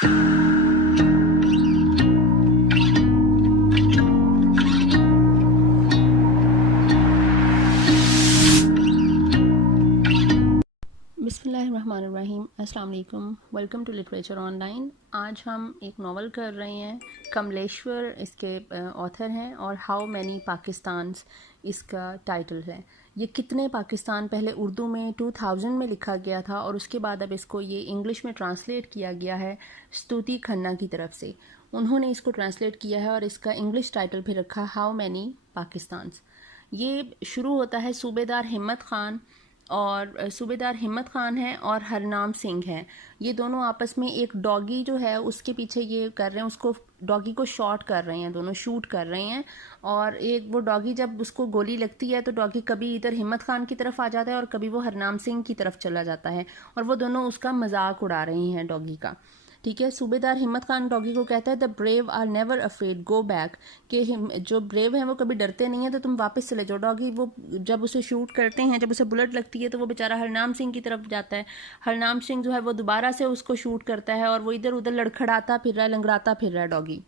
बिस्मिल्लाहिर्रहमानिर्रहीम, अस्सलाम वालेकुम। Welcome to literature online. आज हम एक नावल कर रहे हैं। कमलेश्वर इसके ऑथर हैं और हाउ मैनी पाकिस्तान्स इसका टाइटल है। ये कितने पाकिस्तान पहले उर्दू में 2000 में लिखा गया था और उसके बाद अब इसको ये इंग्लिश में ट्रांसलेट किया गया है स्तुति खन्ना की तरफ से। उन्होंने इसको ट्रांसलेट किया है और इसका इंग्लिश टाइटल भी रखा हाउ मैनी पाकिस्तान्स। ये शुरू होता है सूबेदार हिम्मत ख़ान है और हरनाम सिंह है। ये दोनों आपस में एक डॉगी जो है उसके पीछे ये कर रहे हैं, उसको डॉगी को शॉट कर रहे हैं, दोनों शूट कर रहे हैं। और एक वो डॉगी जब उसको गोली लगती है तो डॉगी कभी इधर हिम्मत खान की तरफ आ जाता है और कभी वो हरनाम सिंह की तरफ चला जाता है और वो दोनों उसका मजाक उड़ा रहे हैं डॉगी का। ठीक है, सूबेदार हिम्मत खान डॉगी को कहता है the brave are never afraid go back, कि जो ब्रेव हैं वो कभी डरते नहीं है तो तुम वापस चले जाओ। डॉगी वो जब उसे शूट करते हैं, जब उसे बुलेट लगती है तो वो बेचारा हरनाम सिंह की तरफ जाता है। हरनाम सिंह जो है वो दोबारा से उसको शूट करता है और वो इधर उधर लड़खड़ाता फिर रहा है, लंगड़ाता फिर रहा है डॉगी।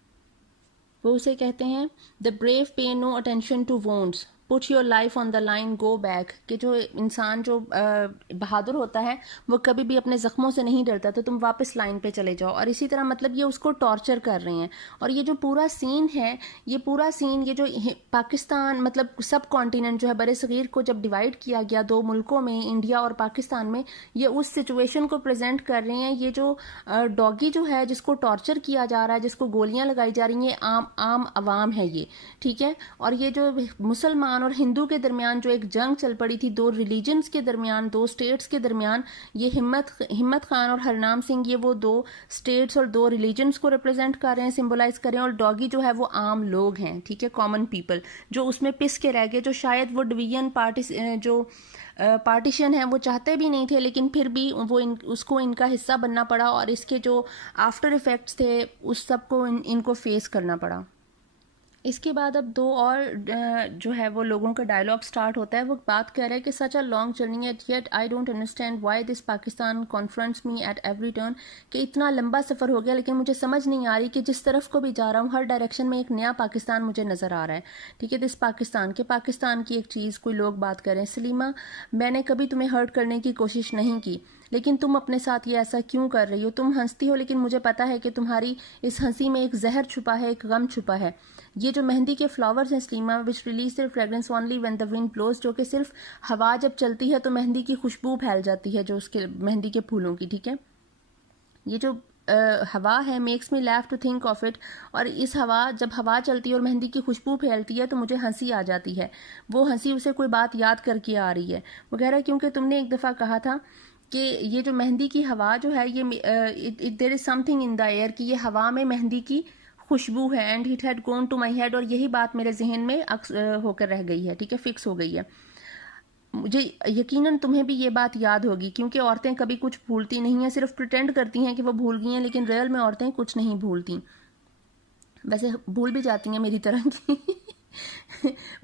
वो उसे कहते हैं the brave pay no attention to wounds put your life on the line go back, कि जो इंसान जो बहादुर होता है वो कभी भी अपने जख्मों से नहीं डरता, तो तुम वापस लाइन पे चले जाओ। और इसी तरह मतलब ये उसको टॉर्चर कर रहे हैं। और ये जो पूरा सीन है, ये पूरा सीन ये जो पाकिस्तान मतलब सब कॉन्टिनेंट जो है बड़े सगीर को जब डिवाइड किया गया दो मुल्कों में, इंडिया और पाकिस्तान में, ये उस सिचुएशन को प्रेजेंट कर रहे हैं। ये जो डॉगी जो है जिसको टॉर्चर किया जा रहा है, जिसको गोलियां लगाई जा रही हैं, आम अवाम है ये। ठीक है, और ये जो मुसलमान और हिंदू के दरमियान जो एक जंग चल पड़ी थी, दो रिलीजन्स के दरमियान, दो स्टेट्स के दरमियान, ये हिम्मत खान और हरनाम सिंह ये वो दो स्टेट्स और दो रिलीजन्स को रिप्रेजेंट कर रहे हैं, सिंबलाइज कर रहे हैं। और डॉगी जो है वो आम लोग हैं, ठीक है, कॉमन पीपल जो उसमें पिस के रह गए, जो शायद वो डिवीजन पार्टीशन है वो चाहते भी नहीं थे, लेकिन फिर भी वो उसको इनका हिस्सा बनना पड़ा और इसके जो आफ्टर इफेक्ट्स थे उस सबको इनको फेस करना पड़ा। इसके बाद अब दो और जो है वो लोगों का डायलॉग स्टार्ट होता है। वो बात कर रहे हैं कि such a long journey at yet I don't understand why this Pakistan confronts me at every turn, कि इतना लंबा सफ़र हो गया लेकिन मुझे समझ नहीं आ रही कि जिस तरफ को भी जा रहा हूँ हर डायरेक्शन में एक नया पाकिस्तान मुझे नज़र आ रहा है। ठीक है, दिस पाकिस्तान की एक चीज़ कोई लोग बात करें, सलीमा मैंने कभी तुम्हें हर्ट करने की कोशिश नहीं की, लेकिन तुम अपने साथ ये ऐसा क्यों कर रही हो? तुम हंसती हो लेकिन मुझे पता है कि तुम्हारी इस हंसी में एक जहर छुपा है, एक गम छुपा है। ये जो मेहंदी के फ्लावर्स हैं Salima, which release their fragrance only when the wind blows, जो कि सिर्फ हवा जब चलती है तो मेहंदी की खुशबू फैल जाती है, जो उसके मेहंदी के फूलों की। ठीक है, ये जो हवा है makes me laugh to think of it, और इस हवा जब हवा चलती है और मेहंदी की खुशबू फैलती है तो मुझे हंसी आ जाती है। वो हंसी उसे कोई बात याद करके आ रही है वगैरह, क्योंकि तुमने एक दफ़ा कहा था कि ये जो मेहंदी की हवा जो है ये there is something in the air, कि ये हवा में मेहंदी की खुशबू है। And it had gone to my head, और यही बात मेरे जहन में होकर रह गई है। ठीक है, फिक्स हो गई है। मुझे यकीनन तुम्हें भी ये बात याद होगी, क्योंकि औरतें कभी कुछ भूलती नहीं हैं, सिर्फ प्रिटेंड करती हैं कि वो भूल गई हैं, लेकिन रियल में औरतें कुछ नहीं भूलती, वैसे भूल भी जाती हैं मेरी तरह की।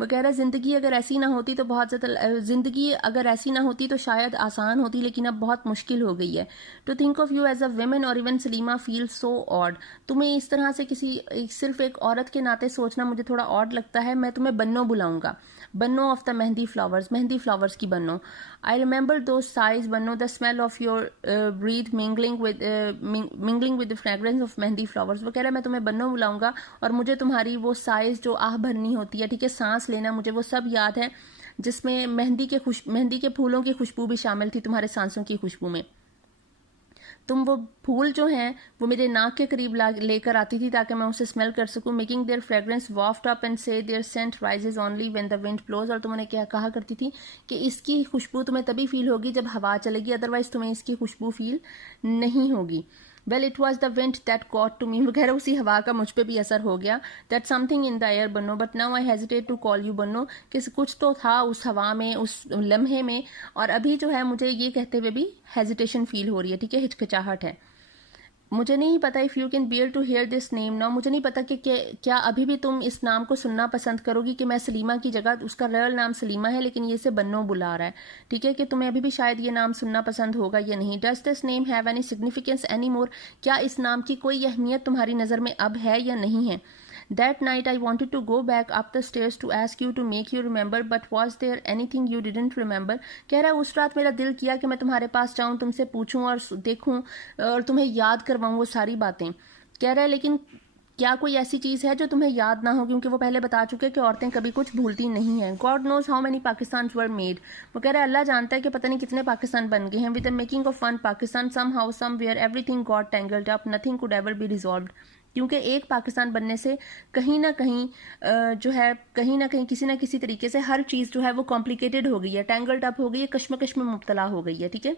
वो कह रहा है ज़िंदगी अगर ऐसी ना होती तो बहुत ज़्यादा, ज़िंदगी अगर ऐसी ना होती तो शायद आसान होती, लेकिन अब बहुत मुश्किल हो गई है। To think of you as a women और even Salima feel so odd, तुम्हें इस तरह से सिर्फ एक औरत के नाते सोचना मुझे थोड़ा ऑड लगता है। मैं तुम्हें बन्नो बुलाऊंगा, Banno of the mehndi flowers की Banno. I remember those eyes Banno, the smell of your breath mingling with the fragrance of mehndi flowers. वो कह रहा है मैं तुम्हें बन्नो बुलाऊंगा और मुझे तुम्हारी वो साइज जो आह भरनी होती है, ठीक है, सांस लेना, मुझे वो सब याद है, जिसमें मेहंदी के फूलों की खुशबू भी शामिल थी तुम्हारे सांसों की खुशबू में। तुम वो फूल जो हैं वो मेरे नाक के करीब लेकर आती थी ताकि मैं उसे स्मेल कर सकूं, making their fragrance waft up and say their scent rises only when the wind blows. और तुमने क्या कहा करती थी कि इसकी खुशबू तुम्हें तभी फील होगी जब हवा चलेगी, अदरवाइज तुम्हें इसकी खुशबू फील नहीं होगी। Well it was the wind that got to me, वगैरह उसी हवा का मुझ पर भी असर हो गया। That something in the air Banno, but now I hesitate to call you Banno, कि कुछ तो था उस हवा में, उस लम्हे में, और अभी जो है मुझे ये कहते हुए भी हेजिटेशन फील हो रही है। ठीक है, हिचकिचाहट है। मुझे नहीं पता if you can bear to hear this name now, मुझे नहीं पता कि क्या अभी भी तुम इस नाम को सुनना पसंद करोगी कि मैं सलीमा की जगह, उसका रियल नाम सलीमा है लेकिन ये इसे बन्नो बुला रहा है, ठीक है, कि तुम्हें अभी भी शायद ये नाम सुनना पसंद होगा या नहीं। Does this name have any significance any more, क्या इस नाम की कोई अहमियत तुम्हारी नज़र में अब है या नहीं है। That night I wanted to go back up the stairs to ask you to make you remember, but was there anything you didn't remember? कह रहा है उस रात मेरा दिल किया कि मैं तुम्हारे पास जाऊं, तुमसे पूछूं और देखूं और तुम्हें याद करवाऊं वो सारी बातें। कह रहा है लेकिन क्या कोई ऐसी चीज़ है जो तुम्हें याद ना हो, क्योंकि वो पहले बता चुके कि औरतें कभी कुछ भूलती नहीं हैं। God knows how many Pakistan were made, वो कह रहा है अल्लाह जानता है कि पता नहीं कितने पाकिस्तान बन गए हैं। With the making of one Pakistan somehow somewhere everything got tangled up, nothing could ever be resolved, क्योंकि एक पाकिस्तान बनने से कहीं ना कहीं जो है कहीं ना कहीं किसी ना किसी तरीके से हर चीज़ जो है वो कॉम्प्लिकेटेड हो गई है, टैंगल्ड अप हो गई है, कश्मकश में मुब्तला हो गई है, ठीक है,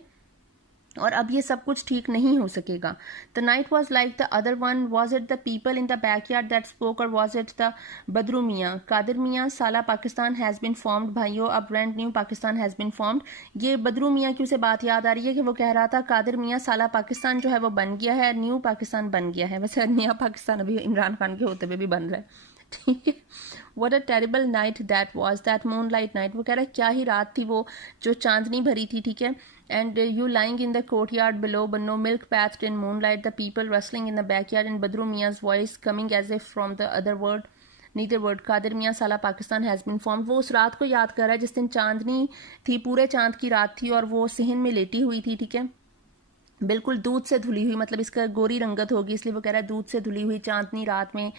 और अब ये सब कुछ ठीक नहीं हो सकेगा। The night was like the other one, was it the people in the backyard that spoke और वॉज इट द बदरू मियाँ। कादिर मियाँ, साला पाकिस्तान हैज़ बिन फॉर्म्ड, भाइयों अब brand new Pakistan has been formed. ये बदरू मियाँ की उसे बात याद आ रही है कि वो कह रहा था कादिर मियाँ साला पाकिस्तान जो है वो बन गया है, न्यू पाकिस्तान बन गया है। वैसे नया पाकिस्तान अभी इमरान खान के होते हुए भी बन रहा है, ठीक है। What a terrible night that was, that moonlight night, वो कह रहा है क्या ही रात थी वो जो चांदनी भरी थी, ठीक है। And you lying in the courtyard below, Banno, milk pathed in moonlight, the people rustling in the backyard, and Badru Mia's voice coming as if from the other world, neither word, Qadir मियाँ साला Pakistan has been formed. वो उस रात को याद कर रहा है जिस दिन चांदनी थी, पूरे चांद की रात थी और वो सिहन में लेटी हुई थी, ठीक है, बिल्कुल दूध से धुली हुई, मतलब इसका गोरी रंगत होगी इसलिए वो कह रहा है दूध से धुली हुई चांदनी रात में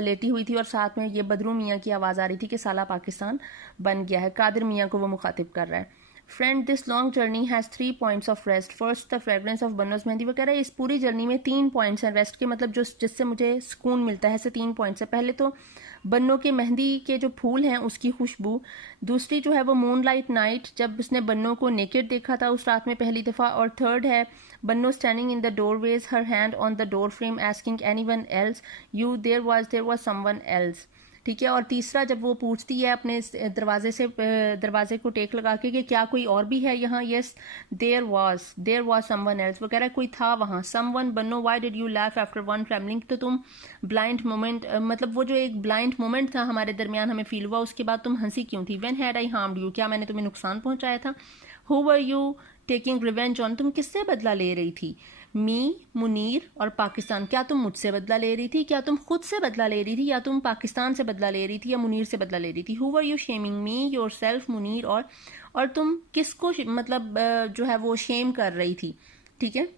लेटी हुई थी और साथ में ये बदरू मियाँ की आवाज़ आ रही थी कि साला पाकिस्तान बन गया है। कादिर मियाँ को वो मुखातिब कर रहा है। Friend this long journey has 3 points of rest, first the fragrance of Banno's mehndi. वो कह रहा है इस पूरी जर्नी में 3 पॉइंट्स हैं रेस्ट के, मतलब जो जिससे मुझे सुकून मिलता है, ऐसे 3 पॉइंट्स है। पहले तो बन्नों के मेहंदी के जो फूल हैं उसकी खुशबू, दूसरी जो है वो मूनलाइट नाइट जब उसने बन्नों को नेकेड देखा था उस रात में पहली दफ़ा, और थर्ड है Banno standing in the doorways, her hand on the door frame asking anyone else you, there was someone else, ठीक है, और तीसरा जब वो पूछती है अपने दरवाजे को टेक लगा के कि क्या कोई और भी है यहाँ, yes there was someone else, वो कह रहा है कोई था वहाँ, someone Banno why did you laugh after one travelling, तो तुम ब्लाइंड मोमेंट, मतलब वो जो एक ब्लाइंड मोमेंट था हमारे दरमियान हमें फील हुआ उसके बाद तुम हंसी क्यों थी। When had I harmed you, क्या मैंने तुम्हें नुकसान पहुंचाया था। Who were you taking revenge on, तुम किससे बदला ले रही थी। मी, मुनीर और पाकिस्तान, क्या तुम मुझसे बदला ले रही थी, क्या तुम खुद से बदला ले रही थी, या तुम पाकिस्तान से बदला ले रही थी या मुनीर से बदला ले रही थी। Who were you shaming, me, your self, Munir, और तुम किसको मतलब जो है वो शेम कर रही थी, ठीक है,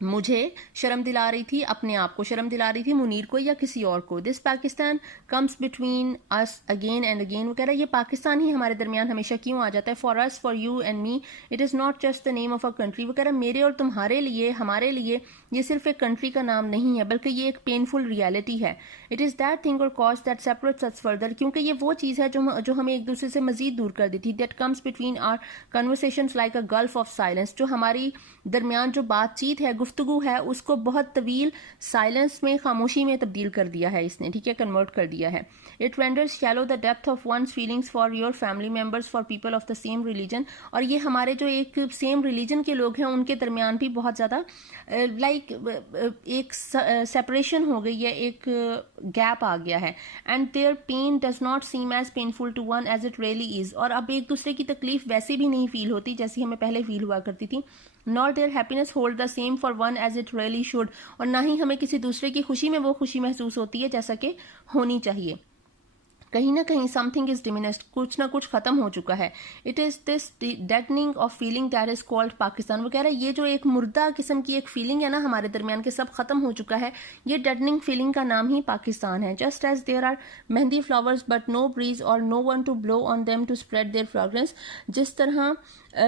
मुझे शर्म दिला रही थी, अपने आप को शर्म दिला रही थी, मुनीर को या किसी और को। This Pakistan comes between us again and again, वो कह रहा है ये पाकिस्तान ही हमारे दरमियान हमेशा क्यों आ जाता है। For us, for you and me, it is not just the name of a country, वो कह रहा है मेरे और तुम्हारे लिए, हमारे लिए ये सिर्फ एक कंट्री का नाम नहीं है बल्कि ये एक पेनफुल रियलिटी है। इट इज़ दैट थिंग और cause that separates us further, क्योंकि ये वो चीज़ है जो हमें एक दूसरे से मजीद दूर कर देती। That comes between our conversations like a gulf of silence, जो हमारी दरमियान जो बातचीत है, गुफ्तगू है, उसको बहुत तवील साइलेंस में, खामोशी में तब्दील कर दिया है इसने, ठीक है, कन्वर्ट कर दिया है। It renders shallow the depth of one's feelings for your family members, for people of the same religion, और ये हमारे जो एक सेम रिलीजन के लोग हैं उनके दरमियान भी बहुत ज़्यादा एक सेपरेशन हो गई है, एक गैप आ गया है। And their pain does not seem as painful to one as it really is, और अब एक दूसरे की तकलीफ वैसे भी नहीं फील होती जैसी हमें पहले फील हुआ करती थी। Not their happiness hold the same for one as it really should, और ना ही हमें किसी दूसरे की खुशी में वो खुशी महसूस होती है जैसा कि होनी चाहिए। कहीं ना कहीं समथिंग इज डिमिनिश्ड, कुछ ना कुछ खत्म हो चुका है। It is this deadening of feeling that is called Pakistan, वो कह रहा है ये जो एक मुर्दा किस्म की एक फीलिंग है ना हमारे दरमियान के, सब खत्म हो चुका है, ये डेडनिंग फीलिंग का नाम ही पाकिस्तान है। Just as there are mehndi flowers but no breeze और no one to blow on them to spread their fragrance, जिस तरह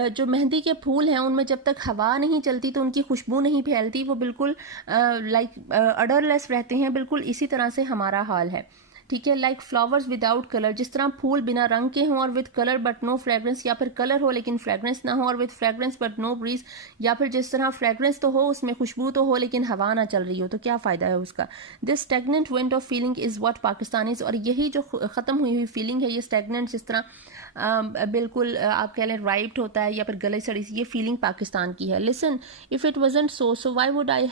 जो मेहंदी के फूल हैं उनमें जब तक हवा नहीं चलती तो उनकी खुशबू नहीं फैलती, वो बिल्कुल लाइक अडरलेस रहते हैं, बिल्कुल इसी तरह से हमारा हाल है। ठीक है, लाइक फ्लावर्स विदाउट कलर, जिस तरह फूल बिना रंग के हों और with colour but no fragrance, या फिर कलर हो लेकिन फ्रेग्रेंस ना हो, और with fragrance but no breeze, या फिर जिस तरह फ्रेग्रेंस तो हो, उसमें खुशबू तो हो लेकिन हवा ना चल रही हो, तो क्या फायदा है उसका। This stagnant wind of feeling is what Pakistan is, और यही जो खत्म हुई फीलिंग है, ये स्टैग्नेंट जिस तरह बिल्कुल आप कह लें राइप्ड होता है या फिर गले सड़ी, ये फीलिंग पाकिस्तान की है। Listen, if it wasn't so why would I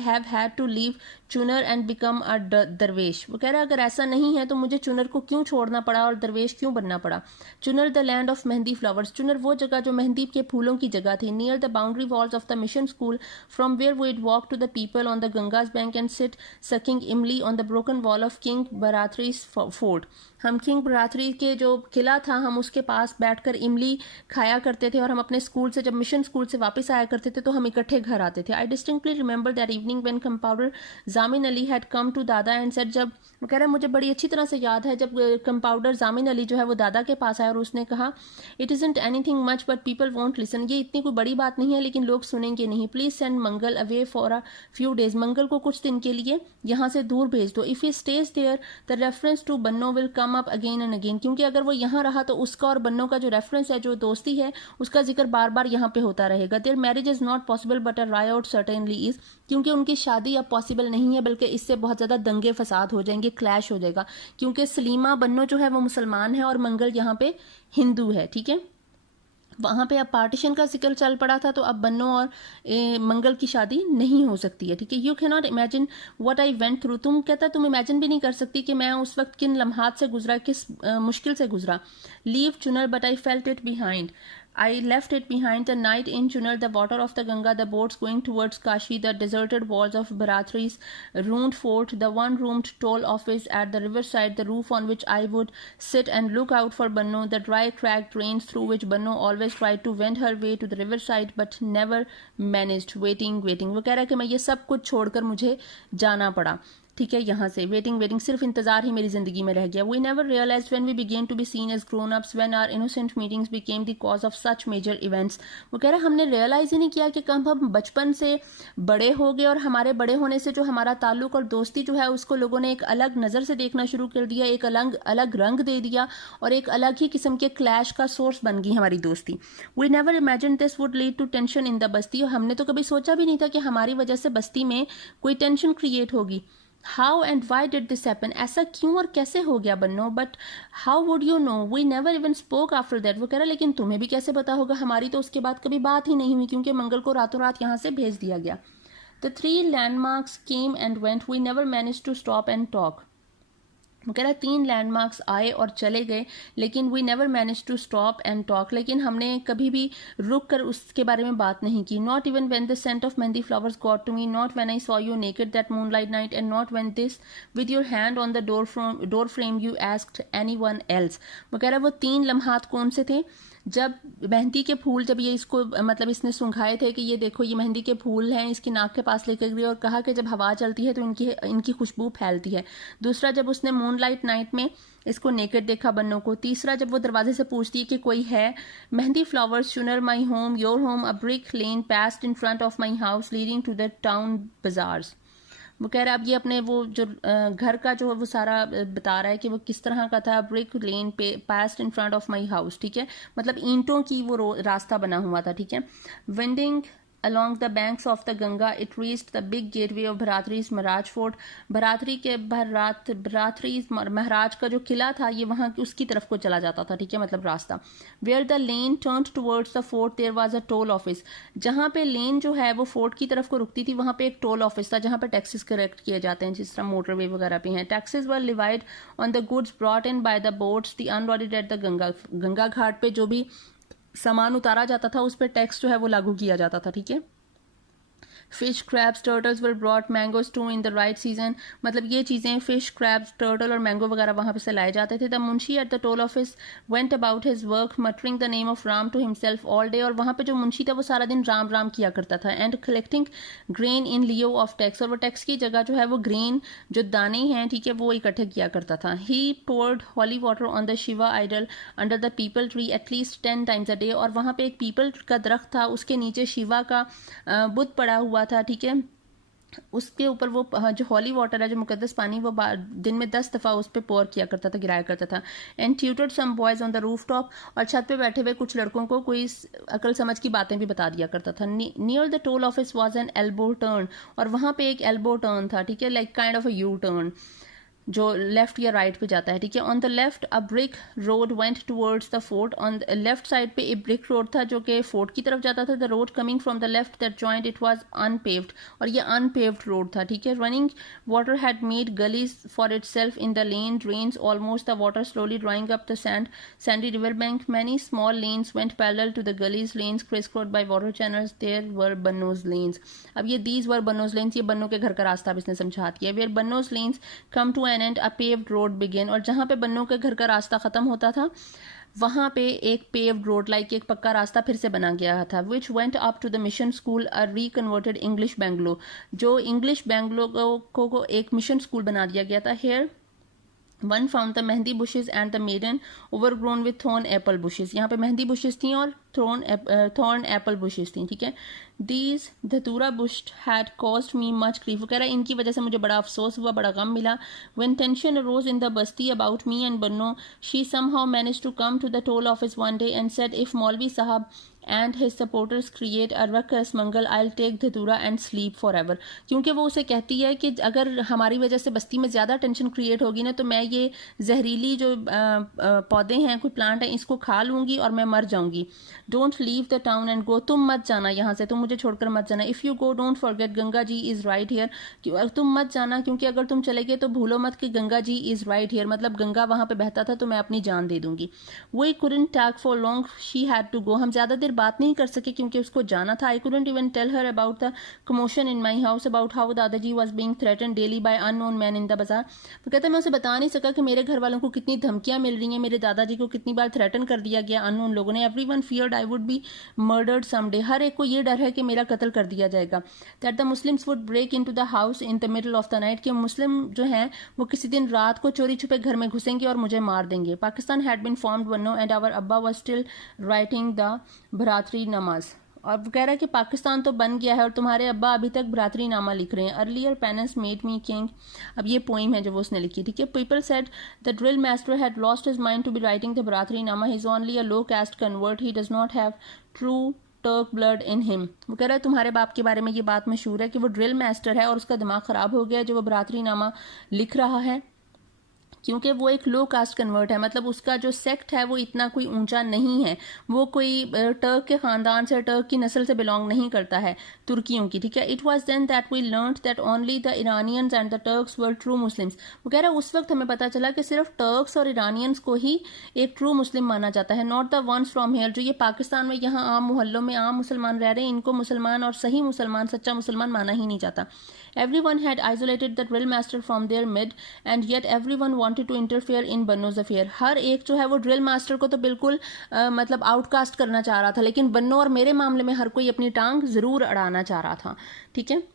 have had to leave Chunar and become a दरवेश। वो कह रहा है अगर ऐसा नहीं है तो मुझे चुनर को क्यों छोड़ना पड़ा और दरवेश क्यों बनना पड़ा। चुनर the land of mehndi flowers, चुनर वो जगह जो मेहंदी के फूलों की जगह थी। Near the boundary walls of the mission school from where we'd walk to the peepal on the Ganga's bank and sit sucking imli on the broken wall of king Barathari's fort. हम किंग बराथरी के जो किला था, हम उसके पास बैठकर इमली खाया करते थे, और हम अपने स्कूल से, जब मिशन स्कूल से वापस आया करते थे तो हम इकट्ठे घर आते थे। आई distinctly remember that evening when compounder जामिन अली हैड कम टू दादा एंड सेड, जब वो कह रहा है मुझे बड़ी अच्छी तरह से याद है जब कंपाउंडर जामिन अली जो है वो दादा के पास आया और उसने कहा it isn't anything much but people won't listen, ये इतनी कोई बड़ी बात नहीं है लेकिन लोग सुनेंगे नहीं। Please send Mangal away for a few days, Mangal को कुछ दिन के लिए यहाँ से दूर भेज दो। If he stays there the reference to Banno will come up again and again, क्योंकि अगर वो यहाँ रहा तो उसका और बन्नो का जो रेफरेंस है, जो दोस्ती है, उसका जिक्र बार बार यहाँ पे होता रहेगा। Their marriage is not possible but a riot certainly is, क्योंकि उनकी शादी अब पॉसिबल नहीं है बल्कि इससे बहुत ज्यादा दंगे फसाद हो जाएंगे, क्लैश हो जाएगा, क्योंकि सलीमा बन्नो जो है वो मुसलमान है और मंगल यहाँ पे हिंदू है। ठीक है, वहां पे अब पार्टीशन का जिक्र चल पड़ा था, तो अब बन्नो और मंगल की शादी नहीं हो सकती है। ठीक है, you can not imagine what I went through, तुम कहता तुम इमेजिन भी नहीं कर सकती कि मैं उस वक्त किन लम्हात से गुजरा, किस मुश्किल से गुजरा। लीव चुनर but I felt it behind, I left it behind the night in Chunar, the water of the Ganga, the boats going towards Kashi, the deserted walls of Barathri's ruined fort, the one-roomed toll office at the riverside, the roof on which I would sit and look out for Banno, the dry cracked drains through which Banno always tried to wend her way to the riverside but never managed. Waiting. वो कह रहा है कि मैं ये सब कुछ छोड़कर मुझे जाना पड़ा। ठीक है, यहाँ से वेटिंग सिर्फ इंतजार ही मेरी जिंदगी में रह गया। We never realise when we begin to be seen as grown ups when our innocent meetings became the cause of such major events. वो कह रहा है हमने रियलाइज ही नहीं किया कि कब हम बचपन से बड़े हो गए और हमारे बड़े होने से जो हमारा ताल्लुक और दोस्ती जो है उसको लोगों ने एक अलग नज़र से देखना शुरू कर दिया, एक अलग रंग दे दिया और एक अलग ही किस्म के क्लैश का सोर्स बन गई हमारी दोस्ती। We never imagine this would lead to tension in the basti, और हमने तो कभी सोचा भी नहीं था कि हमारी वजह से बस्ती में कोई टेंशन क्रिएट होगी। How and why did this happen, ऐसा क्यों और कैसे हो गया Banno, but how would you know, we never even spoke after that. वो कह रहा लेकिन तुम्हें भी कैसे पता होगा, हमारी तो उसके बाद कभी बात ही नहीं हुई क्योंकि मंगल को रातों रात यहाँ से भेज दिया गया। The 3 landmarks came and went, we never manage to stop and talk. वो कह रहा है 3 लैंडमार्क्स आए और चले गए लेकिन we never manage to stop and talk, लेकिन हमने कभी भी रुक कर उसके बारे में बात नहीं की। Not even when the scent of mehndi flowers got to me, not when I saw you naked that moonlight night, and not when this with your hand on the door frame you asked anyone else. वो कह रहा है वो 3 लम्हात कौन से थे, जब मेहंदी के फूल, जब ये इसको मतलब इसने सुंघाए थे कि ये देखो ये मेहंदी के फूल हैं, इसकी नाक के पास लेकर गई और कहा कि जब हवा चलती है तो इनकी खुशबू फैलती है। दूसरा, जब उसने मूनलाइट नाइट में इसको नेकेड देखा बन्नो को। तीसरा, जब वो दरवाजे से पूछती है कि कोई है। Mehndi flowers Chunar my home your home a brick lane passed in front of my house leading to the town bazaars. वो कह रहा है अब ये अपने वो जो घर का जो वो सारा बता रहा है कि वो किस तरह का था। ब्रिक लेन पे past in front of my house, ठीक है, मतलब ईंटों की वो रास्ता बना हुआ था। ठीक है, winding along the banks of the Ganga, it reached the big gateway of Bharathri's Maharaj Fort. भराथरी के भराथरी महाराज का जो किला था ये वहाँ उसकी तरफ को चला जाता था। ठीक है, मतलब रास्ता। Where the lane turned towards the fort, there was a toll office. जहाँ पे लेन जो है वो फोर्ट की तरफ को रुकती थी वहाँ पे एक टोल ऑफिस था जहाँ पे टैक्सेस कलेक्ट किए जाते हैं, जिस तरह मोटरवे वगैरह पे हैं। Taxes were levied on the goods brought in by the boats, the unloaded at the Ganga ghat पे जो भी सामान उतारा जाता था उस पर टैक्स जो है वो लागू किया जाता था। ठीक है, fish crabs turtles were brought mangoes to in the right season, मतलब ये चीज़ें फिश क्रैब्स टर्टल और मैंगो वगैरह वहाँ पे से लाए जाते थे। The munshi at the toll office went about his work muttering the name of Ram to himself all day, और वहाँ पे जो मुंशी था वो सारा दिन राम राम किया करता था। And collecting grain in Leo of tax, और वो टैक्स की जगह जो है वो ग्रेन जो दाने हैं, ठीक है, वो इकट्ठे किया करता था। He poured holy water on the Shiva idol under the peepal tree at least 10 times a day, और वहाँ पे एक पीपल का दरख्त था उसके नीचे शिवा का बुत पड़ा हुआ था। ठीक है, उसके ऊपर वो जो हॉली वाटर है, जो मुकद्दस पानी, वो दिन में 10 दफ़ा उस पर पोर किया करता था, गिराया करता था। And tutored some boys on the roof top, और छत पे बैठे हुए कुछ लड़कों को कोई अकल समझ की बातें भी बता दिया करता था। Near the toll office was an elbow turn, और वहाँ पे एक एल्बो टर्न था, ठीक है, like kind of a U turn, जो लेफ्ट या राइट पे जाता है, ठीक है। On the left a brick road went towards the fort, on the left side पे एक ब्रिक रोड था जो कि फोर्ट की तरफ जाता था। The road coming from the left that joint it was unpaved, और ये अनपेव्ड रोड था, ठीक है। Running water had made gullies for itself in the lane drains almost the water slowly drying up the sandy river bank. Many small lanes went parallel to the gullies, lanes criss-crossed by water channels. There were Banno's lanes, अब ये these were Banno's lens, ये बन्नो के घर का रास्ता भी इसने समझा दिया। Where Banno's lanes come to an end a paved road begin, और जहां पे बन्नों के घर का रास्ता खत्म होता था वहां पे एक पेव्ड रोड, लाइक एक पक्का रास्ता फिर से बना गया था। Which went up to the mission school, a reconverted English bungalow, जो इंग्लिश बैंगलो को एक मिशन स्कूल बना दिया गया था। Here one found the mehndi bushes and the maidan overgrown with thorn apple bushes, यहाँ पे मेहंदी बुशेज थी और थॉर्न एप्पल बुशेज थी, ठीक है। दीज धतूरा Bush had cost me much grief, कह रहा है इनकी वजह से मुझे बड़ा अफसोस हुआ, बड़ा गम मिला। When tension arose in the basti about me and Banno, she somehow managed to come to the toll office one day and said if maulvi sahab and his supporters create a ruckus Mangal I will take dhatura and sleep for ever, क्योंकि वो उसे कहती है कि अगर हमारी वजह से बस्ती में ज़्यादा टेंशन क्रिएट होगी ना, तो मैं ये जहरीली जो पौधे हैं, कोई प्लांट है, इसको खा लूंगी और मैं मर जाऊंगी। Don't leave the town and go, तुम मत जाना यहाँ से, तुम मुझे छोड़कर मत जाना। If you go don't forget Ganga ji is right here, तुम मत जाना क्योंकि अगर तुम चले गए तो भूलो मत कि Ganga ji is right here, मतलब गंगा वहाँ पे बहता था तो मैं अपनी जान दे दूंगी। We couldn't talk for long, she had to go, हम ज़्यादा देर बात नहीं कर सके क्योंकि उसको जाना था। I couldn't even tell her about the commotion in my house, about how dadaji was being threatened daily by unknown man in the bazaar. तो कहते मैं उसे बता नहीं सका कि मेरे घर वालों को कितनी धमकियां मिल रही हैं, मेरे दादाजी को कितनी बार थ्रेटन कर दिया गया अननोन लोगों ने। Everyone feared I would be murdered someday, हर एक को ये डर है कि मेरा कत्ल कर दिया जाएगा। That the Muslims would break into the house in the middle of the night, कि मुस्लिम जो हैं वो किसी दिन रात को चोरी छुपे घर में घुसेंगे और मुझे मार देंगे। पाकिस्तान हैड बीन फॉर्म्ड वनो एंड आवर अब्बा वाज स्टिल राइटिंग द भरातरी नमाज, और वो कह रहा है कि पाकिस्तान तो बन गया है और तुम्हारे अब्बा अभी तक भ्रातरी नामा लिख रहे हैं। Earlier penance made me king, अब ये पोइम है जो वो उसने लिखी, ठीक है। People said the drill master had lost his mind to be writing the Bhratari Nama, he is only a low caste convert, he does not have true Turk blood in him. वो कह रहा है तुम्हारे बाप के बारे में ये बात मशहूर है कि वो ड्रिल मास्टर है और उसका दिमाग खराब हो गया जो वो भ्रातरी नामा लिख रहा है, क्योंकि वो एक लो कास्ट कन्वर्ट है, मतलब उसका जो सेक्ट है वो इतना कोई ऊंचा नहीं है, वो कोई टर्क के खानदान से, टर्क की नस्ल से बिलोंग नहीं करता है, तुर्कियों की, ठीक है। It was then that we learned that only the Iranians and the Turks were true Muslims. वो कह रहा है उस वक्त हमें पता चला कि सिर्फ टर्क्स और ईरानियंस को ही एक ट्रू मुस्लिम माना जाता है, not the ones from here, जो ये पाकिस्तान में यहाँ आम मोहल्लों में आम मुसलमान रह रहे हैं, इनको मुसलमान और सही मुसलमान, सच्चा मुसलमान माना ही नहीं जाता। Everyone had isolated the drill master from their mid and yet everyone wanted to interfere in बन्नो's affair। हर एक जो है वो ड्रिल मास्टर को तो बिल्कुल मतलब आउटकास्ट करना चाह रहा था, लेकिन बन्नो और मेरे मामले में हर कोई अपनी टांग जरूर अड़ाना चाह रहा था, ठीक है।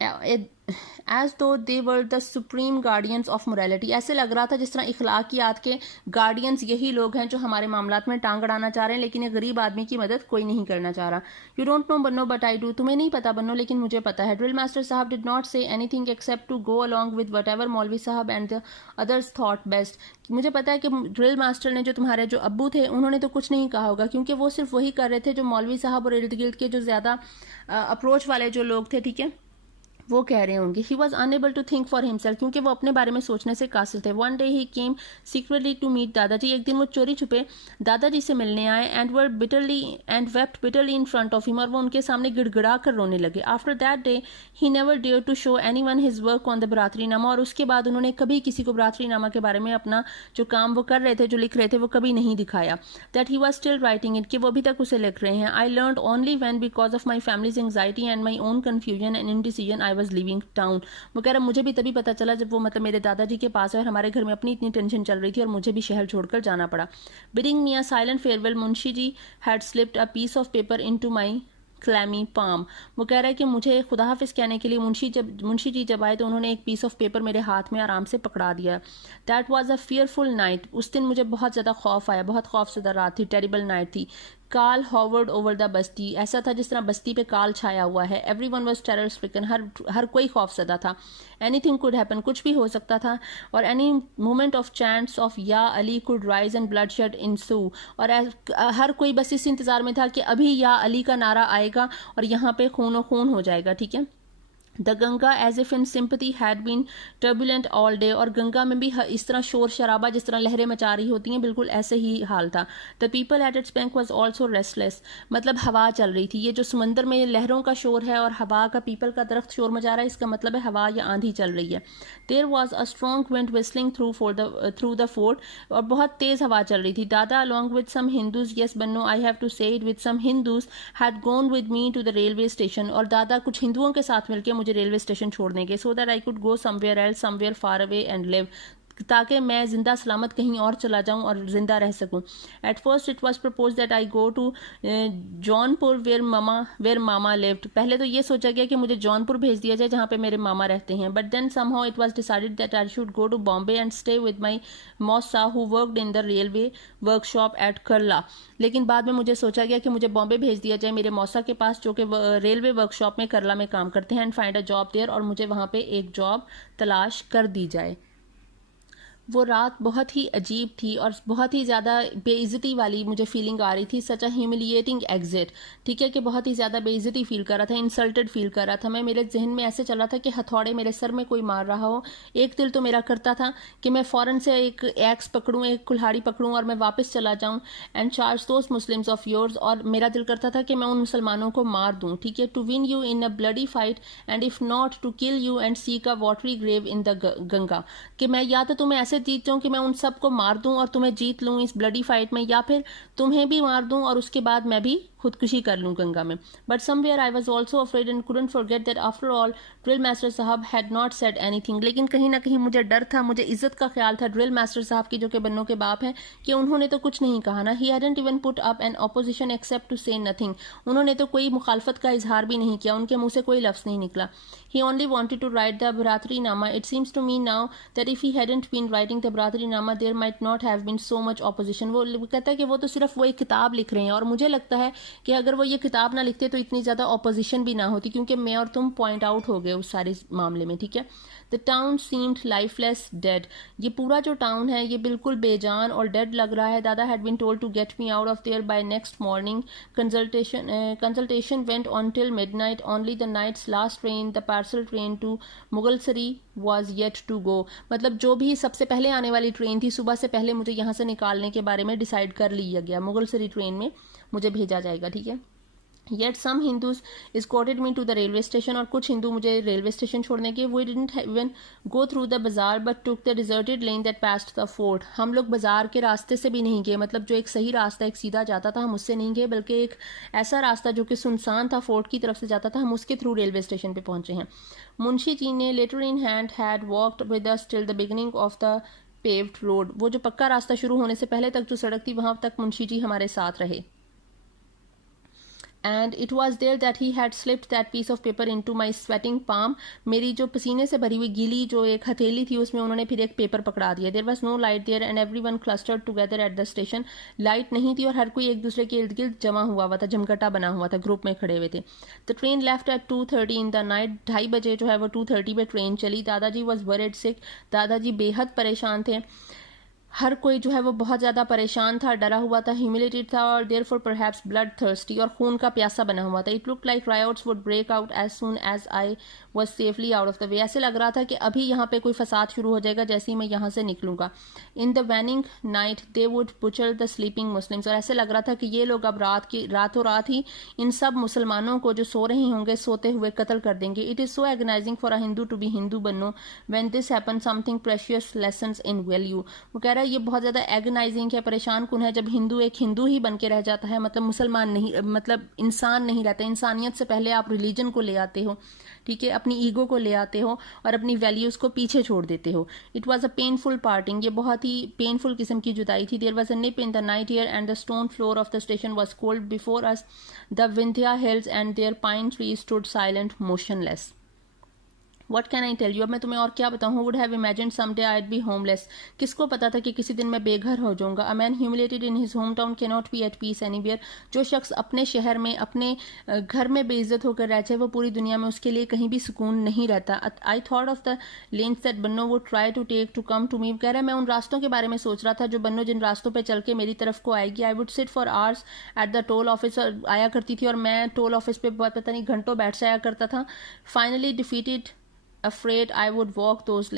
As though they were the supreme guardians of morality, ऐसे लग रहा था जिस तरह इखलाकियात के गार्डियंस यही लोग हैं जो हमारे मामलात में टांग अड़ाना चाह रहे हैं, लेकिन एक गरीब आदमी की मदद कोई नहीं करना चाह रहा। You don't know Banno but I do, तुम्हें नहीं पता बन्नो लेकिन मुझे पता है। Drill master sahab did not say anything except to go along with whatever maulvi sahab and the others thought best. मुझे पता है कि ड्रिल मास्टर ने, जो तुम्हारे जो अब्बू थे, उन्होंने तो कुछ नहीं कहा होगा क्योंकि वो सिर्फ वही कर रहे थे जो मौलवी साहब और इर्द गिर्द के जो ज्यादा अप्रोच वाले जो लोग थे, ठीक है, वो कह रहे होंगे। He was unable to think for himself, क्योंकि वो अपने बारे में सोचने से कासिर थे। One day he came secretly to meet Dadaji, एक दिन वो चोरी छुपे दादाजी से मिलने आए and were bitterly and wept bitterly in front of him, और वो उनके सामने गिड़गिड़ा कर रोने लगे। After that day he never dare to show anyone his work on the Bhratari Nama, और उसके बाद उन्होंने कभी किसी को भ्रातरी नामा के बारे में अपना जो काम वो कर रहे थे, जो लिख रहे थे, वो कभी नहीं दिखाया। That he was still writing it, कि वो अभी तक उसे लिख रहे हैं। I learned only when because of my families anxiety and my own confusion and indecision I was living town. वो कह रहा मुझे भी तभी पता चला जब वो मतलब मेरे दादाजी के पास है और हमारे घर में अपनी इतनी टेंशन चल रही थी और मुझे भी शहर छोड़कर जाना पड़ा। Bidding me a silent farewell, Munshi ji had slipped a piece of paper into my clammy palm. वो कह रहा है कि मुझे खुदा हाफिज कहने के लिए मुंशी जी जब आए तो उन्होंने एक पीस ऑफ पेपर मेरे हाथ में आराम से पकड़ा दिया। That was a fearful night, उस दिन मुझे बहुत ज़्यादा खौफ आया, बहुत खौफजदा रात थी, टेरिबल नाइट थी। काल हॉवर्ड ओवर द बस्ती, ऐसा था जिस तरह बस्ती पे काल छाया हुआ है. एवरीवन वाज टेरर स्ट्रिकन, हर कोई खौफजदा था. एनीथिंग कुड हैपन, कुछ भी हो सकता था. और any moment of chance of या Ali could rise and bloodshed ensue, और हर कोई बस इस इंतजार में था कि अभी या अली का नारा आएगा और यहाँ पे खून खून हो जाएगा. ठीक है. The Ganga as if in sympathy had been turbulent all day, और गंगा में भी इस तरह शोर शराबा जिस तरह लहरें मचा रही होती हैं, बिल्कुल ऐसे ही हाल था. The people at its bank was also restless, मतलब हवा चल रही थी. ये जो समंदर में लहरों का शोर है और हवा का, पीपल का दरख्त शोर मचा रहा है, इसका मतलब है हवा या आंधी चल रही है. There was a strong wind whistling through the fort, और बहुत तेज हवा चल रही थी. Dada along with some Hindus, yes Banno I have to say it, with some Hindus had gone with me to the railway station, और दादा कुछ हिंदुओं के साथ मिलकर मुझे रेलवे स्टेशन छोड़ने के, so that I could go somewhere else, somewhere far away and live, ताकि मैं जिंदा सलामत कहीं और चला जाऊं और जिंदा रह सकूं. At first it was propose that I go to Jaunpur where mama lived, पहले तो ये सोचा गया कि मुझे जौनपुर भेज दिया जाए जहां पे मेरे मामा रहते हैं. But then somehow it was decided that I should go to Bombay and stay with my mausa who worked in the railway workshop at Kurla, लेकिन बाद में मुझे सोचा गया कि मुझे बॉम्बे भेज दिया जाए मेरे मौसा के पास जो कि रेलवे वर्कशॉप में करला में काम करते हैं, and find a job there, और मुझे वहां पे एक जॉब तलाश कर दी जाए. वो रात बहुत ही अजीब थी और बहुत ही ज़्यादा बेइज्जती वाली मुझे फीलिंग आ रही थी. सच अ ह्यूमिलिएटिंग एग्जिट, ठीक है, कि बहुत ही ज़्यादा बेइज्जती फील कर रहा था, इंसल्टेड फील कर रहा था मैं. मेरे जहन में ऐसे चल रहा था कि हथौड़े मेरे सर में कोई मार रहा हो. एक दिल तो मेरा करता था कि मैं फ़ौरन से एक एक्स पकड़ूँ, एक कुल्हाड़ी पकड़ूँ और मैं वापस चला जाऊँ and charge those Muslims of yours, और मेरा दिल करता था कि मैं उन मुसलमानों को मार दूँ. ठीक है. To win you in a bloody fight and if not to kill you and seek a watery grave in the Ganga, कि मैं या तो तुम्हें ऐसे जीत जाऊं कि मैं उन सबको मार दूं और तुम्हें जीत लूं इस ब्लडी फाइट में, या फिर तुम्हें भी मार दूं और उसके बाद मैं भी खुदकुशी कर लूं गंगा में. But somewhere I was also afraid and couldn't forget that after all drill master साहब हैड नॉट सेड एनीथिंग, लेकिन कहीं ना कहीं मुझे डर था, मुझे इज्जत का ख्याल था ड्रिल मास्टर साहब की, जो कि बन्नों के बाप हैं, कि उन्होंने तो कुछ नहीं कहा ना. He hadn't even put up an opposition except to say nothing, उन्होंने तो कोई मुखालफत का इजहार भी नहीं किया, उनके मुंह से कोई लफ्ज नहीं निकला. He only wanted to write the Bharatrinama. It seems to me now that if he hadn't been writing the Bharatrinama, there might not have been so much opposition. वो कहता है कि वो तो सिर्फ वो एक किताब लिख रहे हैं, और मुझे लगता है कि अगर वो ये किताब ना लिखते तो इतनी ज़्यादा ऑपोजिशन भी ना होती, क्योंकि मैं और तुम पॉइंट आउट हो गए उस सारे मामले में. ठीक है. The town seemed lifeless dead, ये पूरा जो टाउन है ये बिल्कुल बेजान और डेड लग रहा है. Dada had been told to get me out of there by next morning. Consultation went on till midnight. Only the night's last train, the parcel train to Mughalsarai was yet to go, मतलब जो भी सबसे पहले आने वाली ट्रेन थी सुबह से पहले मुझे यहाँ से निकालने के बारे में डिसाइड कर लिया गया, मुगलसरी ट्रेन में मुझे भेजा जाएगा. ठीक है. Yet some Hindus escorted me to the railway station, और कुछ हिंदू मुझे रेलवे स्टेशन छोड़ने के. We didn't even go through the bazaar but took the deserted lane that passed the fort. हम लोग बाजार के रास्ते से भी नहीं गए, मतलब जो एक सही रास्ता एक सीधा जाता था हम उससे नहीं गए, बल्कि एक ऐसा रास्ता जो कि सुनसान था फोर्ट की तरफ से जाता था, हम उसके थ्रू रेलवे स्टेशन पे पहुंचे हैं. मुंशी जी ने letter in hand had walked with us till the beginning of the paved road, वो जो पक्का रास्ता शुरू होने से पहले तक जो सड़क थी वहां तक मुंशी जी हमारे साथ रहे. And it was there that he had slipped that piece of paper into my sweating palm. मेरी जो पसीने से भरी हुई गीली जो एक हथेली थी उसमें उन्होंने फिर एक पेपर पकड़ा दिया. There was no light there and everyone clustered together at the station. Light नहीं थी और हर कोई एक दूसरे के इर्द गिर्द जमा हुआ था, जमघटा बना हुआ था, ग्रुप में खड़े हुए थे. The train left at 2:30 in the night. 2:30 बजे जो है वो 2:30 पे ट्रेन चली. दादाजी was worried sick. दादाजी बेहद परेशान थे. हर कोई जो है वो बहुत ज़्यादा परेशान था, डरा हुआ था, ह्यूमिलेटेड था और देयरफॉर परहैप्स ब्लड थर्स्टी, और खून का प्यासा बना हुआ था. It look like riots would break out as soon as I was safely out of the way. ऐसे लग रहा था कि अभी यहाँ पे कोई फसाद शुरू हो जाएगा जैसे ही मैं यहाँ से निकलूंगा. In the waning night they would butcher the sleeping Muslims, और ऐसे लग रहा था कि ये लोग अब रातों रात ही इन सब मुसलमानों को जो सो रहे होंगे सोते हुए कत्ल कर देंगे. It is so agonising for a Hindu to be Hindu Banno when this happen something precious lessons in value. वो कह रहा है ये बहुत ज़्यादा एगनाइजिंग है, परेशान कुन है जब हिंदू एक हिंदू ही बन के रह जाता है, मतलब मुसलमान नहीं, मतलब इंसान नहीं रहता. इंसानियत से पहले आप रिलीजन को ले आते हो, ठीक है, अपनी ईगो को ले आते हो और अपनी वैल्यूज को पीछे छोड़ देते हो. It was a painful parting, ये बहुत ही पेनफुल किस्म की जुदाई थी. There was a nip in the night air and the stone floor of the station was cold before us. The Vindhya hills and their pine trees stood silent motionless. What can I tell you, अब मैं तुम्हें और क्या बताऊँ. Would have imagined someday I'd be homeless, किसको पता था कि किसी दिन मैं बेघर हो जाऊंगा. A man humiliated in his home town can not be at peace anywhere, जो शख्स अपने शहर में अपने घर में बेइज्जत होकर रह जाए वो पूरी दुनिया में उसके लिए कहीं भी सुकून नहीं रहता. I thought of the lanes that Banno would try to take to come to me, कह रहा है मैं उन रास्तों के बारे में सोच रहा था जो बन्नो जिन रास्तों पर चल के मेरी तरफ को आएगी. I would sit for hours eight the toll office, आया करती थी और मैं टोल ऑफिस पे बहुत पता नहीं घंटों बैठ जाया करता था. Finally defeated afraid I would walk those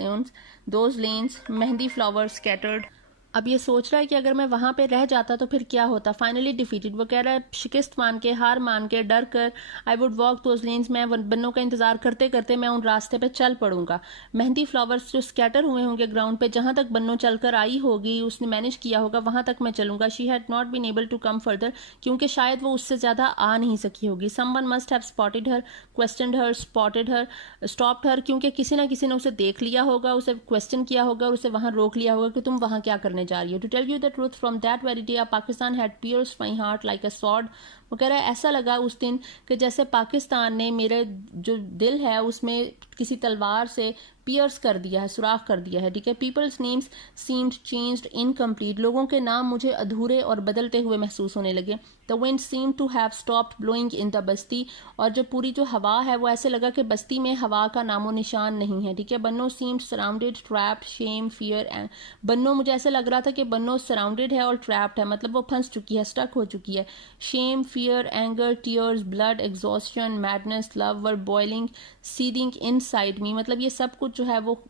lanes, mehndi flowers scattered. अब ये सोच रहा है कि अगर मैं वहां पे रह जाता तो फिर क्या होता. फाइनली डिफीटेड, वो कह रहा है शिकस्त मान के, हार मान के, डर कर, I would walk those lens, मैं बन्नों का इंतजार करते करते मैं उन रास्ते पे चल पड़ूंगा. मेहंदी फ्लावर्स जो स्कैटर हुए होंगे ग्राउंड पे, जहां तक बन्नों चलकर आई होगी, उसने मैनेज किया होगा, वहां तक मैं चलूंगा. She had not been able to come further, क्योंकि शायद वो उससे ज्यादा आ नहीं सकी होगी. Someone must have spotted her, questioned her, spotted her, stopped her, क्योंकि किसी ना किसी ने उसे देख लिया होगा, उसे क्वेश्चन किया होगा और उसे वहां रोक लिया होगा कि तुम वहां क्या करने जा रही हो. To tell you the truth, from that very day Pakistan had pierced my heart like a sword. वो कह रहा है ऐसा लगा उस दिन कि जैसे पाकिस्तान ने मेरे जो दिल है उसमें किसी तलवार से पियर्स कर दिया है, सुराख कर दिया है. ठीक है. People's names seemed changed incomplete, लोगों के नाम मुझे अधूरे और बदलते हुए महसूस होने लगे. The wind seemed to have stopped blowing in the basti, और जो पूरी जो हवा है वो ऐसे लगा कि बस्ती में हवा का नामो निशान नहीं है. ठीक है. Banno seemed surrounded, trapped, shame, fear. Banno, मुझे ऐसे लग रहा था कि बन्नो सराउंडेड है और ट्रैप्ड है, मतलब वो फंस चुकी है, स्टक हो चुकी है. Shame, fear, anger, tears, blood, exhaustion, madness, love were boiling, seething inside me. मतलब ये सब कुछ जो है वो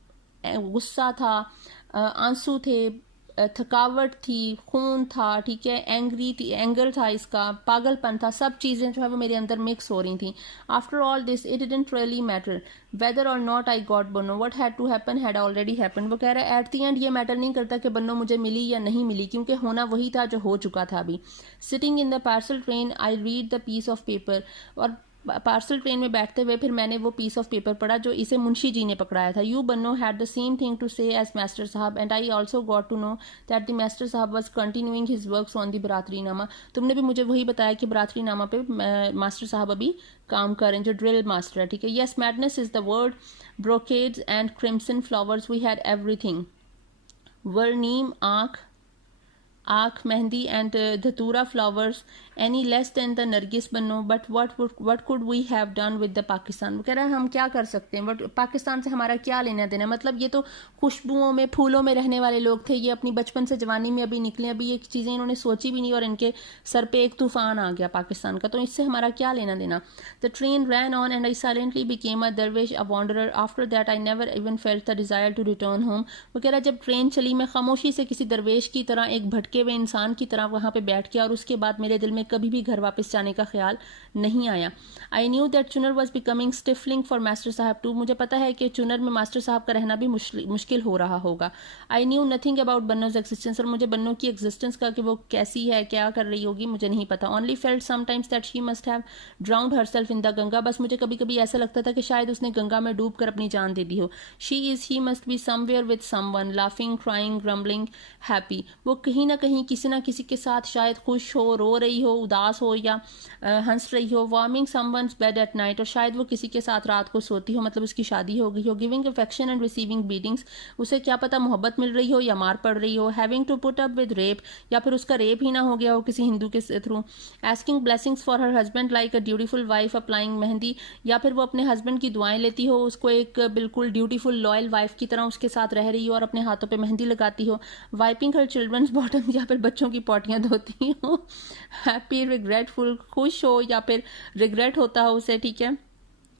गुस्सा था, आंसू थे, थकावट थी, खून था. ठीक है. एंग्री थी, एंगर था, इसका पागलपन था, सब चीजें जो है वो मेरे अंदर मिक्स हो रही थी. After all this it didn't really matter whether or not I got Banno, what had to happen had already happen. वो कह रहा है एट द एंड ये मैटर नहीं करता कि बन्नो मुझे मिली या नहीं मिली, क्योंकि होना वही था जो हो चुका था अभी. Sitting in the parcel train I read the piece of paper, और पार्सल ट्रेन में बैठते हुए फिर मैंने वो पीस ऑफ पेपर पढ़ा जो इसे मुंशी जी ने पकड़ाया था. You Banno had the same thing to say as master sahab, and I also got to know that the master sahab was continuing his works on the Baratari Nama. तुमने भी मुझे वही बताया कि बरातरी नामा पे मास्टर साहब अभी काम कर रहे हैं, जो ड्रिल मास्टर है. ठीक है. Yes, madness is the word, brocades and crimson flowers, we had everything. वर्नीम, आँख, mehndi and dhatura flowers, any less than the nargis Banno, but what could we have done with the Pakistan. वो कह रहा है हम क्या कर सकते हैं, बट पाकिस्तान से हमारा क्या लेना देना. मतलब ये तो खुशबुओं में, फूलों में रहने वाले लोग थे, ये अपनी बचपन से जवानी में अभी निकले, अभी ये चीज़ें इन्होंने सोची भी नहीं और इनके सर पे एक तूफान आ गया पाकिस्तान का, तो इससे हमारा क्या लेना देना. The train ran on and I silently became a dervish, a wanderer. After that I never even felt the desire to return home. वो कह रहा है जब ट्रेन चली मैं खामोशी से किसी दरवेश की तरह, एक भटके हुए इंसान की तरह वहां पे बैठ गया, और उसके बाद मेरे दिल में कभी भी घर वापस जाने का ख्याल नहीं आया. आई न्यू दैट चुनर was becoming stifling for master साहब टू. मुझे पता है कि चुनर में मास्टर साहब का रहना भी मुश्किल हो रहा होगा. I knew nothing about Banno's existence, और मुझे बन्नो की एग्जिस्टेंस का कि वो कैसी है, क्या कर रही होगी, मुझे नहीं पता. Only felt sometimes that she must have drowned herself in the Ganga. बस मुझे कभी कभी ऐसा लगता था कि शायद उसने गंगा में डूब कर अपनी जान दे दी हो. He must be somewhere with someone, laughing, crying, grumbling, happy. वो कहीं ना कहीं किसी ना किसी के साथ शायद खुश हो, रो रही हो, उदास हो या हंस रही हो. Warming someone's bed at night, और शायद वो किसी के साथ रात को सोती हो, मतलब उसकी शादी हो गई हो. Giving affection and receiving beatings, उसे क्या पता मोहब्बत मिल रही हो या मार पड़ रही हो. Having to put up with rape, या फिर उसका रेप ही ना हो गया हो किसी हिंदू के through. Asking blessings for her husband like a dutiful wife applying mehndi, या फिर वो अपने हस्बैंड की दुआएं लेती हो, उसको एक बिल्कुल ड्यूटीफुल लॉयल वाइफ की तरह उसके साथ रह रही हो और अपने हाथों पे मेहंदी लगाती हो. वाइपिंग हर चिल्ड्रंस बॉटम, या फिर बच्चों की पॉटियां धोती हो. हैप्पी, रिग्रेटफुल, खुश हो या फिर रिग्रेट होता हो उसे. ठीक है.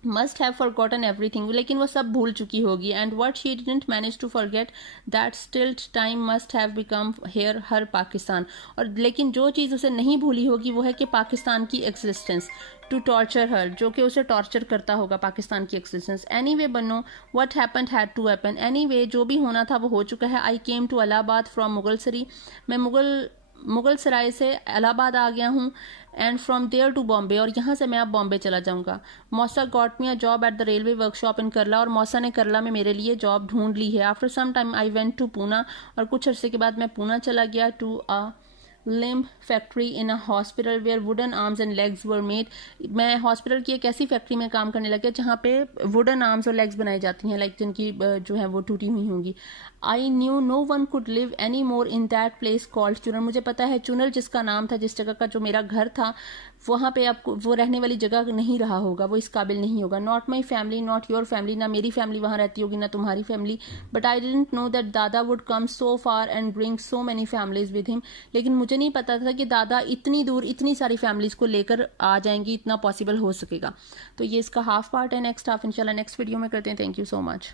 मस्ट हैव फॉरगॉटन एवरीथिंग, लेकिन वो सब भूल चुकी होगी. And what she didn't manage to forget that still time must have become here her Pakistan. और लेकिन जो चीज़ उसे नहीं भूली होगी वो है कि पाकिस्तान की एग्जिस्टेंस. टू टॉर्चर हर, जो कि उसे टॉर्चर करता होगा पाकिस्तान की existence. Anyway Banno, what happened had to happen. Anyway, जो भी होना था वो हो चुका है. I came to Allahabad from Mughalsarai, मैं मुगल सराय से इलाहाबाद आ गया हूँ. And from there to Bombay, और यहाँ से मैं अब बॉम्बे चला जाऊँगा. Mausa got me a job at the railway workshop in Kurla, और मौसा ने करला में मेरे लिए जॉब ढूंढ ली है. After some time I went to Poona, और कुछ अरसे के बाद मैं पूना चला गया. To a limb factory in a hospital where wooden arms and legs were made. मैं हॉस्पिटल की एक ऐसी फैक्ट्री में काम करने लगा जहाँ पे वुडन आर्म्स और लेग्स बनाई जाती हैं, लाइक जिनकी जो है वो टूटी हुई होंगी। I knew no one could live any more in that place called Chunar. मुझे पता है चुनर जिसका नाम था, जिस जगह का जो मेरा घर था, वहाँ पे अब वो रहने वाली जगह नहीं रहा होगा, वो इस काबिल नहीं होगा। Not my family, not your family, ना मेरी फैमिली वहाँ रहती होगी ना तुम्हारी family. But I didn't know that Dada would come so far and bring so many families with him. लेकिन मुझे नहीं पता था कि दादा इतनी दूर इतनी सारी फैमिलीज को लेकर आ जाएंगी, इतना पॉसिबल हो सकेगा। तो ये इसका हाफ पार्ट है। नेक्स्ट हाफ इंशाल्लाह नेक्स्ट वीडियो में करते हैं। Thank you so much.